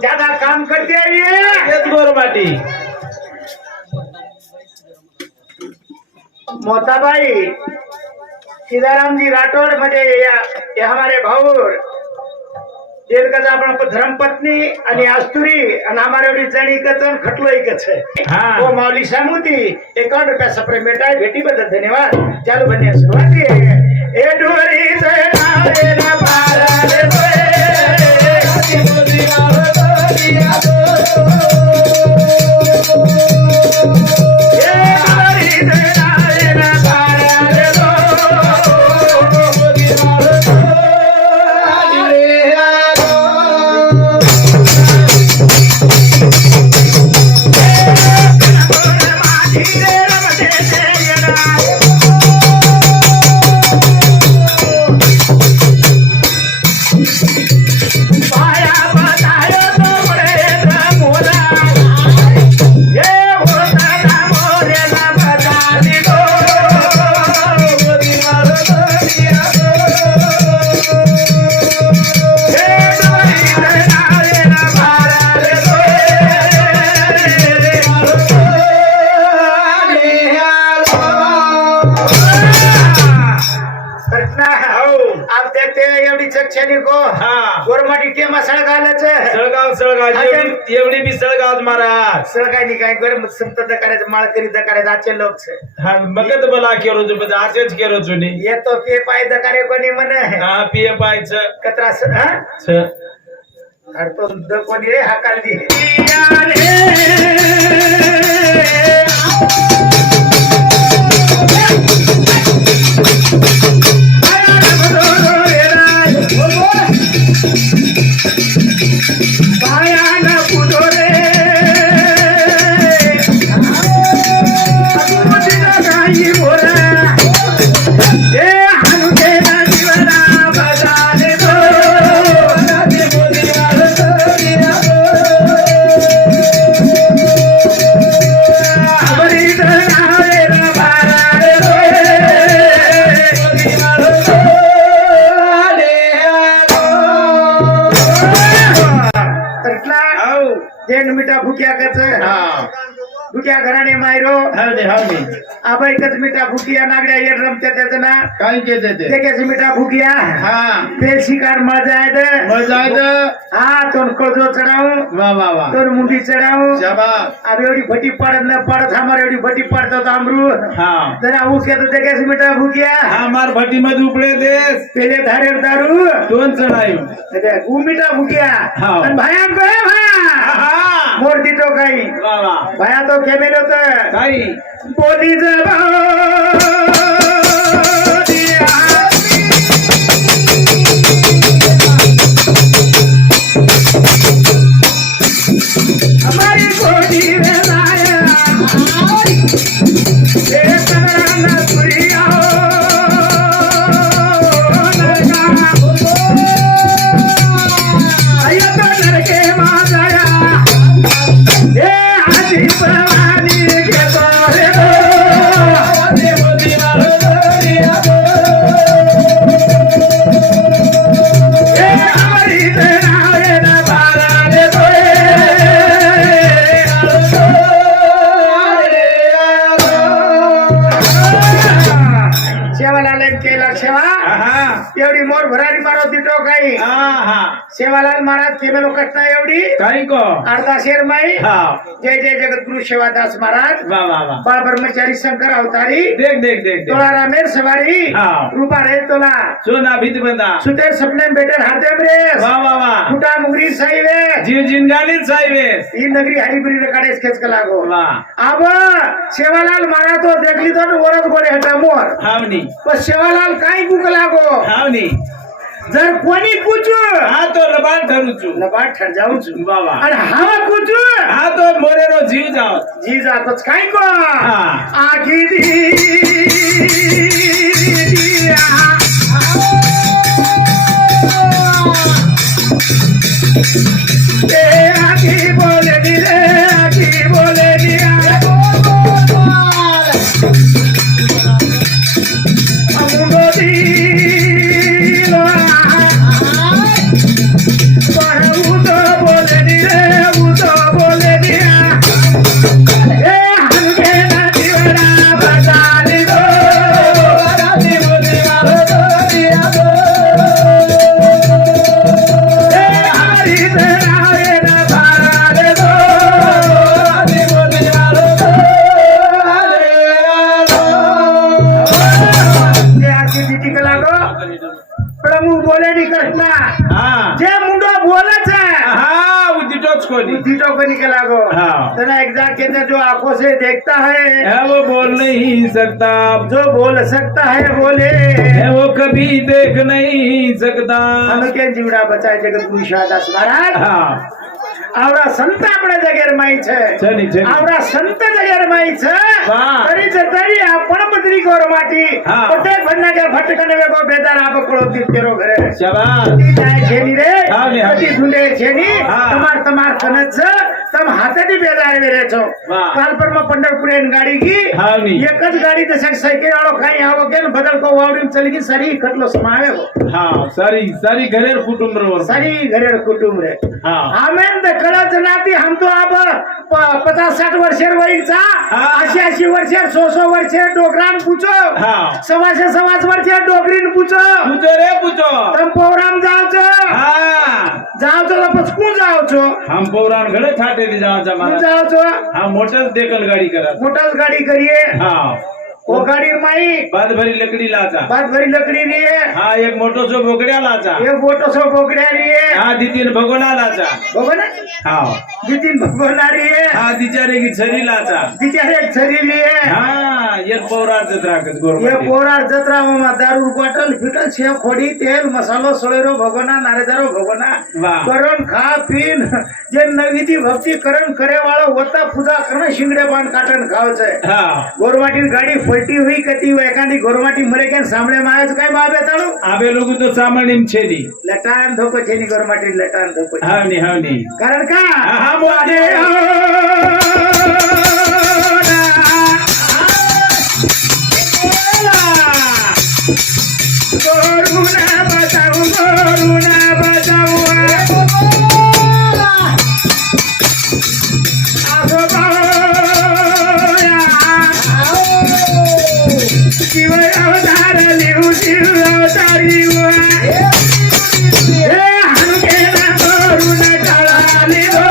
ज्यादा काम करते ये गोरमाटी मोताबाई सीताराम जी राठौड़ म्हणजे ये हमारे भाऊर जेलकच आपण धर्मपत्नी आणि आस्तुरी आणि हमारे एवढी जणी कचन खटलो एकच है वो माऊली सामुती 51 रुपया सप्रेमेट आहे भेटी बद्दल धन्यवाद चालू बने सुरुवात ए डोरी से नारे ना पारा रे गोरमाटी टेमा सळगाव एवढी बी सळगाव महाराज सळगायनी काय गरम संत करायचं माळ करी करायचं आजचे लोक हा मगत मला केरो तुझं आजच केरो तुनी येतो पे पाय दकारे कोणी म्हणे हा पिय पायचं कतरा अरे तो द कोणी रे हाकालली मिठा भुकिया भुकिया घराने मायरो आबाईकच मिठा भुकिया नागड्या येड रमत्या त्याचं ना काय ते मिठा भुकिया ते शिकार मजायद हा तोन कळजो चढावू तोन मुंडी चढावू अब एवढी भटी पडत न पडत हमार एवढी भटी पडत अमरू जरा ऊस घेतो ते कैसे मिठा भुकिया हमार भटी मध्ये उपडे देस पेले धारेर दारू दोन चढायू मिठा भुकिया भाया मोर दितो काही भाया तो केमेल होत काही पोलीस हमारी कोटी वेलाया तेरे कनराना सुरिया आया तो नरके माजाया ए आदि भवानी के तोरे ए हमारी तेनारे न बारा दे सेवालाल केला सेवा आहा एवढी मोर भरारी मारो दिटो काही आहा सेवालाल महाराज केमे लोकटना एवढी काय को अर्धा शेर माई हा जय जय जगतगुरु सेवादास महाराज वा वा वा बाळ ब्रह्मचारी शंकर अवतारी देख देख देख तोला देख रामेर सवारी हा. रूपा रे तोला सोना भीत बंदा सुतेर सपने बेटर हाते रेस वा वा वा फुटा मुंगरी साईवे जीव जिनगानी साहिबे ही नगरी हरिपुरी रकाडेस खेच का लागो वा अब सेवालाल महाराज तो देखली तो वरद गोडे हटा मोर हावनी पण सेवालाल काय बुक लागो हावनी जर कोणी पूछू हा तो लबाड ठरू છું लबाड ठर जाऊ છું वा वा आणि हवा पूछू हा तो मोरेरो जीव जाओ जी जातच काय को हा. आखी दिया ए आखी बोले दिले आखी बोले दिया अमुंडो दिलो पण उतो बोले दिले उतो बोले दिया ए हनके ना दिवरा बजाली दो बजाली बोले वालो दिया दो ए हमारी तेरावे ना तारा दे दो बजाली बोले वालो जे आखी दिटी के लागो प्रभु बोले नी कृष्णा हा जे मुंडो बोले छे हा उदिटोच कोनी दीटो को निकल लागो हाँ. तना एग्जैक्ट कहते जो आंखों से देखता है है वो बोल नहीं सकता जो बोल सकता है बोले है वो कभी देख नहीं सकता हमें क्या जीवड़ा बचाए जगत गुरु शादास महाराज हा आवड़ा संत आपणे जगेर माई छे चली चली आवड़ा संत जगेर माई छे वाह. तरी जतरी आपण बदरी गोर माटी हाँ. पटे भन्ना के भटकने वेगो बेजार आप कळो तेरो घरे शाबाश ती जाय छेनी रे हाँ, नी, हाँ. ती ढूंढे छेनी हाँ. તમાર તમાર કનજ છે તમ હાથેથી બેદાર વેરે છો વાહ. કાલપરમાં પંઢરપુર એન ગાડી ગઈ हाँ, नी. એક જ ગાડી તો સાયકલ વાળો ખાઈ આવો કે બદલ કો વાવડી ચલી ગઈ સરી કટલો સમાવે हा सारी सारी घरेर कुटुंब रोवर सरी घरेर कुटुंब रे हा आमेन द कळत नाती हम तो अब 50-60 वर्षेर वयचा हाँ. 80 वर्षेर 100 वर्षेर डोकरान पूछो हा 100 वर्षेर डोकरीन पूछो पूछो रे पूछो तम प्रोग्राम जाओ છો हा જાઓ છો તો પછી કોણ જાઓ છો हम पौराण घडे ठाटे दी जावा કોણ महाराज જાઓ છો हा मोटर देखल गाडी करा મોટા જ ગાડી કરીએ हा वो गाड़ी माई बाद भरी लकड़ी लाचा बात भरी लकड़ी लिए हा एक मोटो सो बोकड्या लाचा एक बोटो सो बोकड्या लिए हा दी तीन भगोना लाचा भगवान हा जितिन भगवान लिए हा दिचारे की छरी लाचा बिचारे छरी लिए हा एक पौराण राखस ये गोरमटी पोरार जत्रा में दारू बोतल फिटल छे खोड़ी तेल मसालो सोळेरो भगवाना नारेदारो भगवाना वाह. करण खा पीन जे नवीती भक्ति करण करे वाळो होता पूजा करण शिंगडे पान काटन खाव छे हा गोरमाटी गाड़ी फटी हुई कती हुई एकादी गोरमाटी मरे के सामने में आयो काय बाबे ताळू आबे लोग तो सामान्य छेदी लटान धोको छेनी गोरमाटी लटान धोको हावनी हावनी कारण का हा मोदे गोरुना बचाऊ आगो बाया शिव अवतार लिहू शिव अवतारी हनुकेला गोरुना टाळा लिहो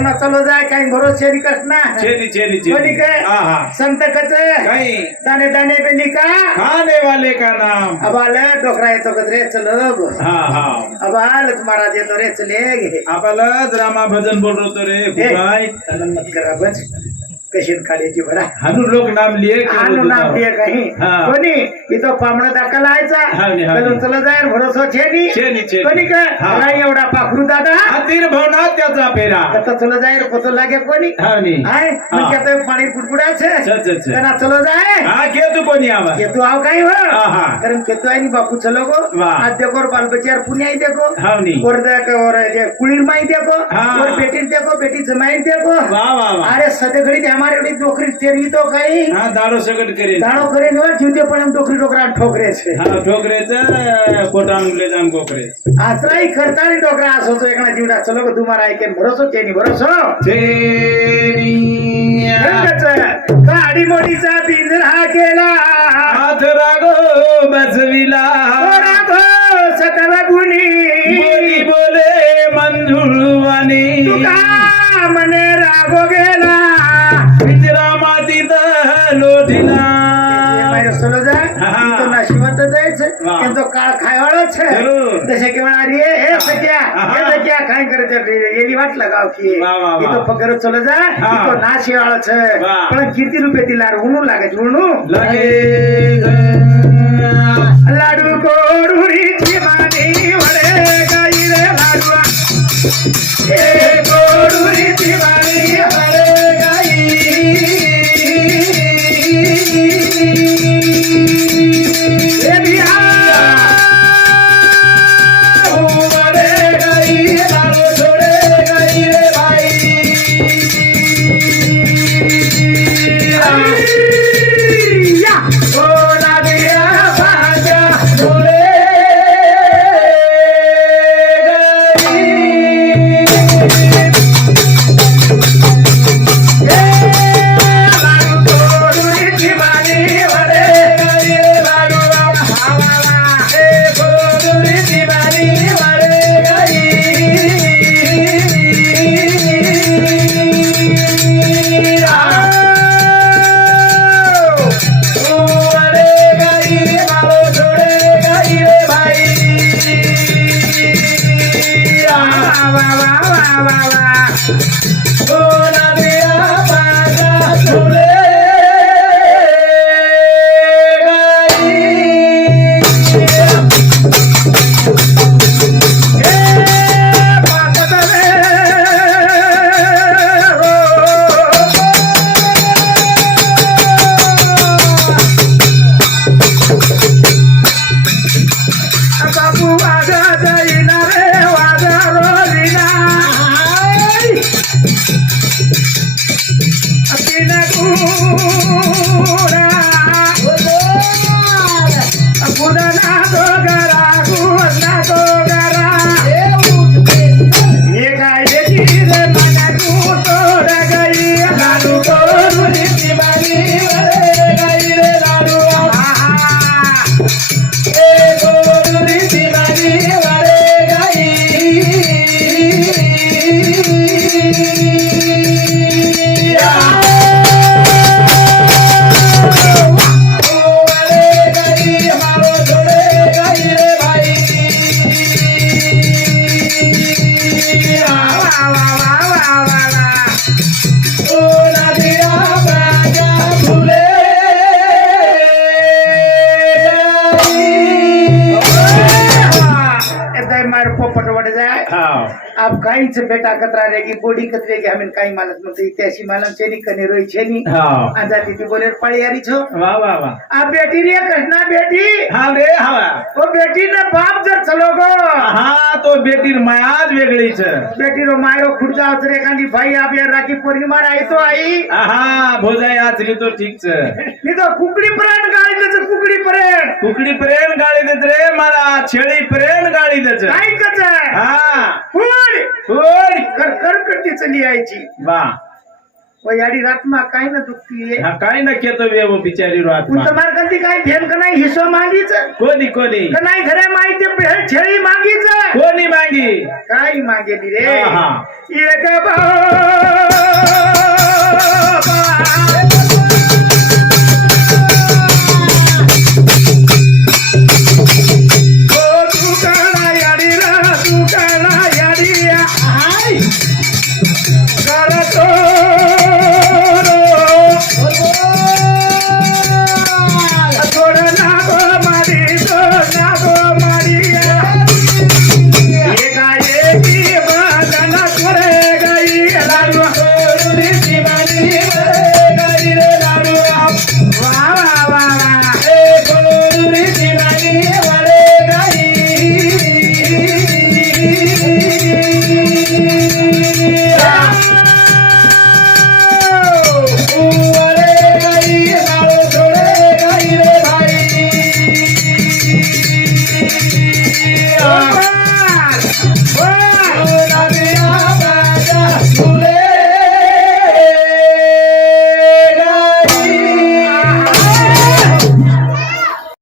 करणं चलो जाय काही भरोसे निकट ना छेनी छेनी कोणी छेनी काय हाँ हाँ संत कच कहीं दाने दाने पे निका खाने वाले का नाम अब आले डोकरा येतो कच रे चलो गो. हाँ हाँ अब आल महाराज येतो रे चले गे आपला ड्रामा भजन बोल रहो तो रे कुकाय तलन मत करा बच कशी काढायची बडा हनु लोग नाम लिए हानु नाम दिए काही हाँ. कोणी इथं पामणं दाखल आयचा हावनी, हावनी. करून चला जाय भरोसा छेनी छेनी, छेनी. कोणी काय हा. नाही एवढा पाखरू दादा हातीर भवना त्याचा फेरा आता चला जाय पोतो लागे कोणी हावनी हाय म्हणजे आता पाणी पुडपुडाचे छे छे छे त्यांना चलो जाय हाँ के तू कोणी आवा केतू आव काही हो आहा. कारण केतू आहे नी बापू चलो गो वाह. आज देखो बाल बच्चार पुण्य देखो हावनी और देखो और जे कुळीर माई देखो हाँ. और बेटी देखो बेटी जमाई देखो वाह वाह वाह अरे सदे हमारे एवढी नोकरी तेरवी तो काही हाँ दाडो सकट करे दाणो करे न जीवते पण एम डोकरी डोकरा ठोकरे छे हाँ ठोकरेच कोटान ले जान कोकरे आत्राई करता नी डोकरा असो तो एकना जीवडा चलो गो तुम्हारा ऐके भरोसो तेनी भरोसो छेनी गाडी मोडीचा पिंजरा केला हाथ रागो बसविला राघो सकल गुणी बोली बोले मंजुळवाणी तुका मने रागो गेला पिंजरा मातीत लोढिला मारे सोलो जा हा. तो नशिबत जायचं वा. तो काळ खायवाळो छे जरूर. तसे केवळ अरे हे सख्या हा. हे सख्या काय करते येली वाट लगाव की वा, वा, वा. तो पकर चलो जा हा. तो नाशिवाळो छे वा. पण किती रुपये तिला उणू लागे उणू लगे लाडू गोडुरीची मानी वडे गाई रे लाडू ए गोडुरीची मानी वडे गाई ए बिया वडे गाई लाडू छोडे गाई रे भाई या ओला बिया भाजा छोडे बाबू वागा जाईना रे वागा रोजीना अतिना गुडा गुडना दोगरा गुडना दोगरा ये काय देती रे मना गुटोड गई लाडू गोरुनी दिवाली रे गई रे लाडू ए गोरुनी दिवाली रे गई मार पोपट वट जाए हाँ अब कहीं से बेटा कतरा रहेगी बॉडी कतरेगी हमें कहीं मालत मतलब इतिहासी मालम छेनी कने रोई छेनी हाँ आजादी थी बोले पड़ी यारी छो वाह वाह वाह अब बेटी रे कृष्णा बेटी हाँ रे हाँ वो बेटी ने बाप जर चलोगो हाँ तो बेटीर मायाज वेगळीच बेटी रो मायरो खुर्जा उतरे कांदी भाई आपल्या राखी पौर्णिमा आई तो आई हाँ भोजाई आचली तो ठीक छ मी तो कुकडी पर्यंत गाडी देत कुकडी पर्यंत कुकडी प्रेन गाळी देत रे मला छेळी प्रेन गाळी देत काय कच हा फुड होय कर करकटी चली यायची वाह व याडी रातमा काय न दुखती हा काय न केतो वेव बिचारी रो आत्मा तुम्हार कंती काय भेन का नाही हिस्सा मागीच कोणी कोणी का नाही घरे माहिती भेट छेळी मागीच कोणी मागी काय मागेली रे हा. एक बाबा